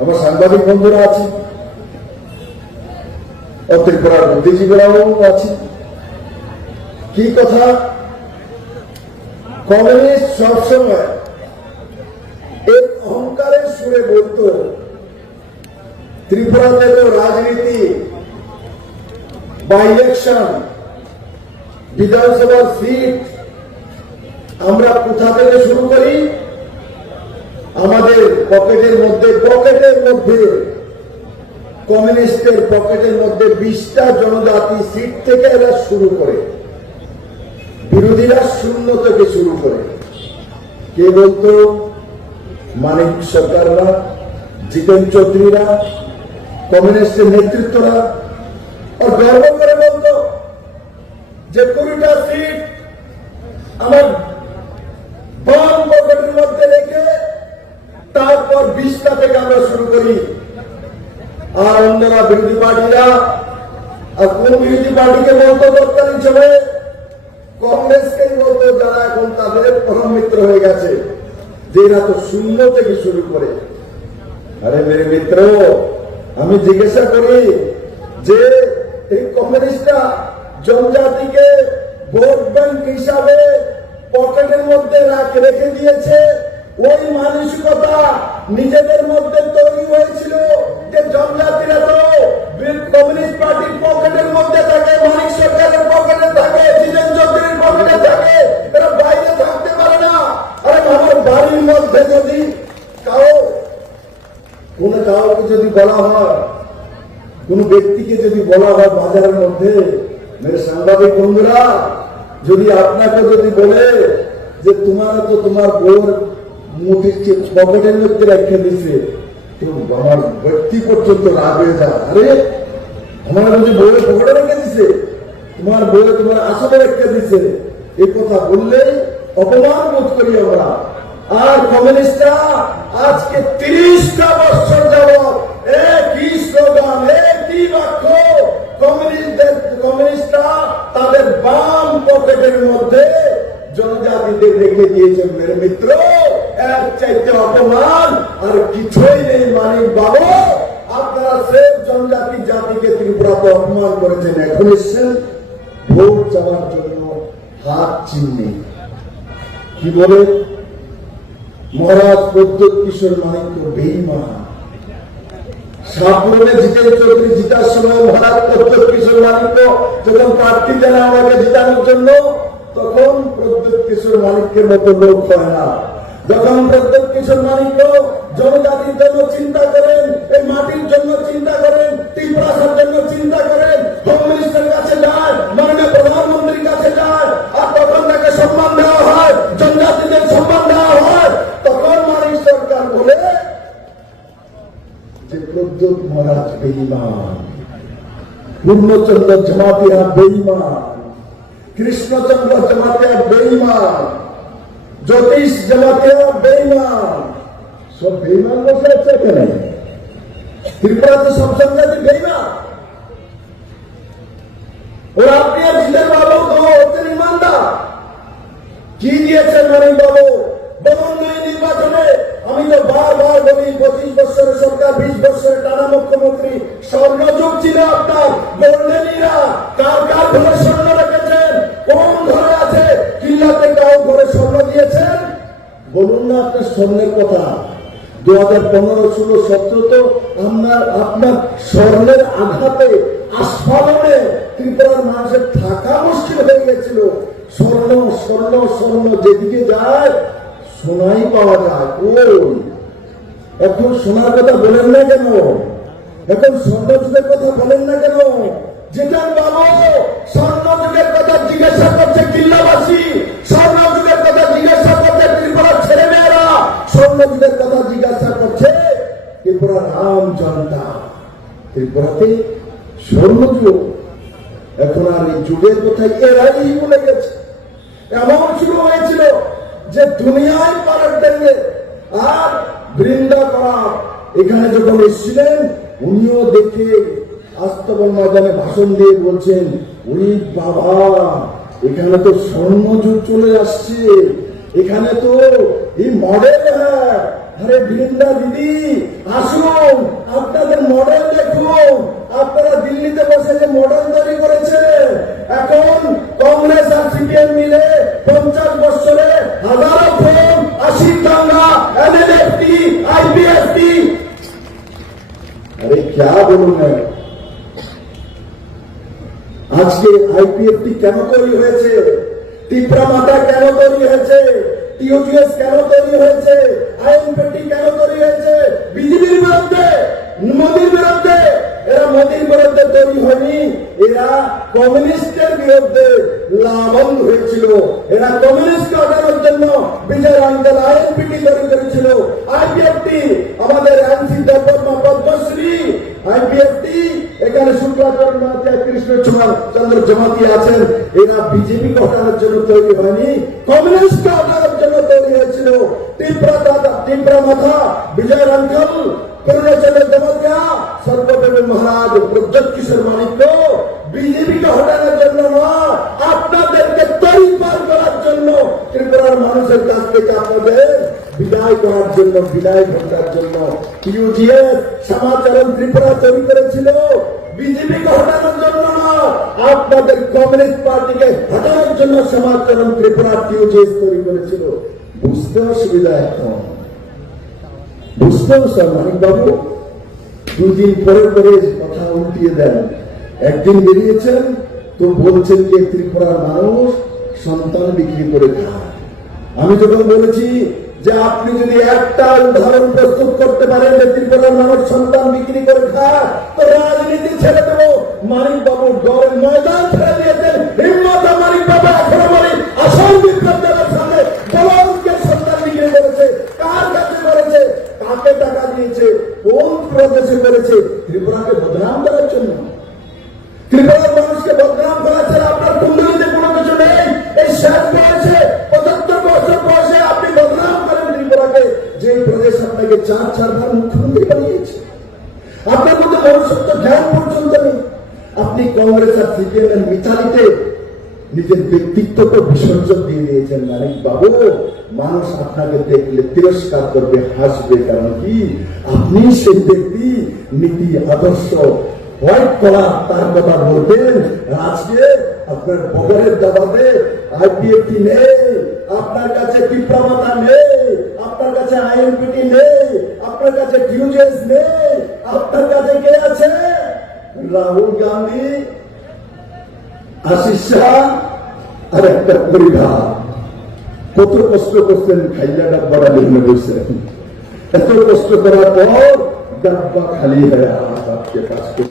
আমার সাংবাদিক বন্ধুরা আছে, ত্রিপুরার বুদ্ধিজীবীরাও আছে। কি কথা, কমিউনিস্ট সবসময় এই অহংকারের সুরে বলতো ত্রিপুরাতে তো রাজনীতি বা ইলেকশন, বিধানসভার সিট আমরা কোথা থেকে শুরু করি? আমাদের পকেটের মধ্যে কমিউনিস্টের পকেটের মধ্যে 20টা জনজাতি সিট থেকে এরা শুরু করে, বিরোধীরা 0 থেকে শুরু করে। কে বলতো? মানিক সরকাররা, জিতেন চৌধুরীরা, কমিউনিস্টের নেতৃত্বরা, আর গর্ব করে বলতো যে 20টা সিট আমার বাম পকেটের মধ্যে রেখে তারপর 20টা থেকে আমরা শুরু করি। আর অন্যরা বিরোধী পার্টিরা, আর কোন বিরোধী পার্টিকে বলতো তৎকালীন সময়ে? কংগ্রেসকেই বলতো, যারা এখন তাদের পরম মিত্র হয়ে গেছে, যে এরা তো 0 থেকে শুরু করে। আরে মেরে মিত্র, আমি জিজ্ঞাসা করি যে এই কমিউনিস্টরা জনজাতিকে ভোট ব্যাংক হিসাবে পকেটের মধ্যে রেখে দিয়েছে। ওই মানসিকতা নিজেদের মধ্যে তৈরি হয়েছিল যে জনজাতিরা তো কমিউনিস্ট পার্টির পকেটের মধ্যে থাকে, মানিক সরকারের পকেটে থাকে, জিতেন চৌধুরীর পকেটে থাকে, এরা বাইরে থাকতে পারে না। আরে আমার বাড়ির মধ্যে যদি কাউকে যদি বলা হয়, কোন ব্যক্তিকে যদি বলা হয় বাজারের মধ্যে, মেরে সাংবাদিক বন্ধুরা, যদি আপনাকে যদি বলে যে তোমার বউর মুঠির পকেটের মধ্যে রেখে দিছে, তো আমার ব্যক্তি পর্যন্ত রাগ হয়ে যায়। আরে আমার যদি বউয়ের পকেটে রেখে দিছে, তোমার বউয়ে তোমার আসলে রেখে দিছে, এই কথা বললেই অপমান বোধ করি আমরা। আর কমিউনিস্টরা আজকে 30টা বছর যাবৎ একই স্লোগান, একই বাক্য, কমিউনিস্টরা তাদের বাম পকেটের মধ্যে জনজাতিদের রেখে দিয়েছেন। মেরে মিত্র, এর চাইতে অপমান আর কিছুই নেই। মানিক বাবু, আপনারা সেফ জনজাতি জাতিকে ত্রিপুরাতে অপমান করেছেন, এখন এসছেন ভোট চাওয়ার জন্য হাত চিহ্নে। কি বলে মহারাজ প্রদ্যোৎ কিশোর মানিক্য বেঈমান? সাপুরে জিতেন চৌধুরী জিতার সময় মহারাজ প্রদ্যোৎ কিশোর মানিক্য যখন প্রার্থী দেন আমাকে জিতানোর জন্য, তখন প্রদ্যোৎ কিশোর মানিক্যের মতো লোক হয় না। যখন প্রদ্যোৎ কিশোর মানিক্য জনজাতির জন্য চিন্তা করেন, এই মাটির জন্য চিন্তা করেন, ত্রিপুরার জন্য চিন্তা করেন, হোম মিনিস্টারের কাছে যায়, মাননীয় প্রধানমন্ত্রীর কাছে যায়, আর তখন তাকে সম্মান দেওয়া হয়, জনজাতিদের সম্মান দেওয়া হয়, তখন মানিক সরকার বলে যে প্রদ্যোৎ মহারাজ বেঈমান, পূর্ণচন্দ্র জমাতিয়া বেঈমান, কৃষ্ণচন্দ্র জমাতিয়া বেঈমান, জ্যোতিষ জমাতিয়া বেঈমান। সব বেঈমান বসে আছে এখানে। ত্রিপুরাতে সব জনজাতি বেঈমান। ওর আপনি আর জিতেন বাবু তো হচ্ছেন ইমানদার। কি দিয়েছেন মানিক বাবু? বলুন এই নির্বাচনে আমি তো বারবার বলি, 25 বছরের সরকার, 20 বছরের টানা মুখ্যমন্ত্রী, স্বর্ণযুগ ছিল আপনার, গোল্ডেন ইরা। কার কার ঘরে স্বর্ণ রেখেছেন? কোন ঘরে আছে? কিল্লাতে কাউ ঘরে স্বর্ণ দিয়েছেন? বলুন না আপনার স্বর্ণের কথা। 2015, 16, 17 তো আপনার স্বর্ণের আঘাতে, আস্ফালনে ত্রিপুরার মানুষের থাকা মুশকিল হয়ে গেছিল। স্বর্ণ স্বর্ণ স্বর্ণ, যেদিকে যায় সোনাই পাওয়া যায়। ওই এখন সোনার কথা বলেন না কেন? এখন স্বর্ণ যুগের কথা বলেন না কেন? জিতেন বাবু স্বর্ণ যুগের কথা জিজ্ঞাসা করছে কিল্লাবাসী, স্বর্ণ যুগের কথা জিজ্ঞাসা করছে ত্রিপুরার ছেলেমেয়েরা, স্বর্ণ যুগের কথা জিজ্ঞাসা করছে ত্রিপুরার আম জনতা। ত্রিপুরাতে স্বর্ণ যুগ, এখন আর এই যুগের কোথায় এরাই ভুলে গেছে। এমন শুরু হয়েছিল যে দুনিয়ায় পালট দেবে। আর বৃন্দা করা এখানে যখন এসেছিলেন, উনিও দেখে আস্তবন ময়দানে ভাষণ দিয়ে বলছেন, ওই বাবা এখানে তো স্বর্ণ যুগ চলে আসছে, এখানে তো এই মডেল, আরে বৃন্দা দিদি আসুন, আপনাদের মডেল দেখুন। আপনারা দিল্লিতে বসে যে মডেল তৈরি করেছে, এখন কংগ্রেস আর সিপিএম মিলে 50 বছরে হাজারো ফোন, 80 দাঙ্গা, এনএলএফটি, আইপিএফটি। আরে क्या बोलूं मैं, আজকে আইপিএফটি কেন তৈরি হয়েছে, তিপ্রা মাতা কেন তৈরি হয়েছে, টিওজিএস কেন তৈরি হয়েছে, আইএনপিটি কেন তৈরি হয়েছে? বিজেপির বিরুদ্ধে, মোদীর বিরুদ্ধে। এরা মোদীর বিরুদ্ধে তৈরি হয়নি, এরা কমিউনিস্টের বিরুদ্ধে লাভবান হয়েছিল। এরা কমিউনিস্টকে হটানোর জন্য বিজয় আঙ্কেল আইএনপিটি তৈরি করেছিল। আইপিএফটি আমাদের এনসি দেববর্মা পদ্মশ্রী আইপিএফটি, এখানে শুক্লাচরণ কৃষ্ণচন্দ্র জমাতি আছেন। এরা বিজেপি হটানোর জন্য তৈরি হয়নি, কমিউনিস্ট হটানোর জন্য তৈরি হয়েছিল। টিপ্রা মাথা বিজয় আঙ্কেল, পূর্ণচন্দ্র জমাতিয়া, সর্বদেব মহারাজ, প্রজ্যোৎ কিশোর মানিক্য বিজেপিকে হটানোর জন্য নয়, আপনাদেরকে তৈরি পার করার জন্য, ত্রিপুরার মানুষের কাছ থেকে আপনাদের বিদায় করার জন্য, বিদায় ঘটার জন্য ইউজিএস সমাচরণ ত্রিপুরা তৈরি করেছিল। বিজেপিকে হটানোর জন্য নয়, আপনাদের কমিউনিস্ট পার্টিকে হটানোর জন্য সমাচরণ ত্রিপুরা ইউজিএস তৈরি করেছিল। বুঝতে অসুবিধা এখন, বুঝতেও স্যার মানিক বাবু দুদিন পরে পরে কথা উল্টিয়ে দেন। একদিন বেরিয়েছেন তো বলছেন যে ত্রিপুরার মানুষ সন্তান বিক্রি করে খায়। আমি যখন বলেছি যে আপনি যদি একটা উদাহরণ প্রস্তুত করতে পারেন যে ত্রিপুরার মানুষ সন্তান বিক্রি করে খায়, তো রাজনীতি ছেড়ে দেবো। মানিক বাবু দলের ময়দান ছেড়ে দিয়েছেন। হিম্মত মানিক বাবু এখনো বলি আসল বিপ্লবের সামনে বলকে সন্তান বিক্রি করেছে, কার কাছে করেছে, কাকে টাকা দিয়েছে, কোন প্রদেশে করেছে? ত্রিপুরাকে বদনাম করার জন্য, ত্রিপুরার মানুষকে বদনাম করাচ্ছে। আপনার কুণ্ডলিতে কোনো কিছু নেই। এই শেষ বয়সে 75 বছর বয়সে আপনি বদনাম করেন ত্রিপুরাকে, যে প্রদেশ আপনাকে 4 বার মুখ্যমন্ত্রী বানিয়েছে। আপনার মধ্যে মনুষ্যত্ব জ্ঞান পর্যন্ত নেই। আপনি কংগ্রেস আর সিপিএম এর মিথালিতে নিজের ব্যক্তিত্বকে বিসর্জন দিয়ে দিয়েছেন। মানিক বাবু মানুষ আপনাকে দেখলে তিরস্কার করবে, হাসবে। কারণ কি আপনি সেই ব্যক্তি, নীতি আদর্শ হোয়াইট কলার তার কথা বলতেন। আজকে আপনার বগলের দাবাতে আইপিএফটি নেই, আপনার কাছে টিপ্রা মাতা নেই, আপনার কাছে আইএনপিটি নেই, আপনার কাছে টিউজেস নেই। আপনার কাছে কে আছে? রাহুল গান্ধী, আশিস শাহ আর একটা পরিবার। কত কষ্ট করছেন, খাইয়া ডাব্বাটা নিয়ে বসছেন। এত কষ্ট করার পর ডাব্বা খালি হয়ে আপনাকে কাজ